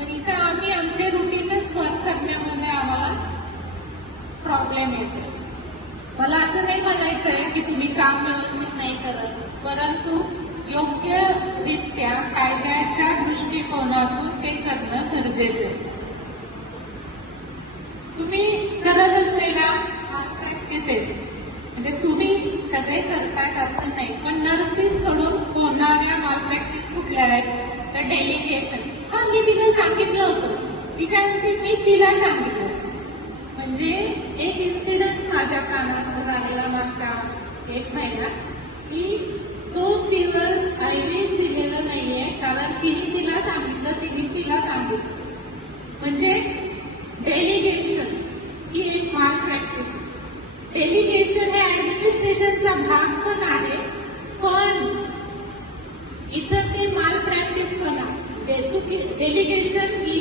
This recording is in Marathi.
पण इथं आम्ही आमचे रुटीनच वर्क करण्यामध्ये आम्हाला प्रॉब्लेम येतो. मला असं नाही म्हणायचं आहे की तुम्ही काम व्यवस्थित नाही करत, परंतु योग्यरित्या कायद्याच्या दृष्टिकोनातून ते करणं गरजेचं आहे. तुम्ही करत असलेला प्रॅक्टिसेस म्हणजे तुम्ही सगळे करतायत असं नाही, पण नर्सेस कडून होणाऱ्या मालप्रॅक्टिस कुठल्या आहेत तर डेलिगेशन. हा मी तिला सांगितलं होतं, ती काय म्हणते मी तिला सांगितलं. म्हणजे एक इन्सिडन्स माझ्या कानात झालेला मागच्या 1 महिन्यात की 2 दिवस आईवीज दिलेलं नाहीये कारण तिने तिला सांगितलं. म्हणजे डेलिगेशन ही एक माल प्रॅक्टिस. डेलिगेशन हे ऍडमिनिस्ट्रेशनचा भाग पण आहे, पण इथं ते माल प्रॅक्टिस पण आहे. डेलिगेशन ही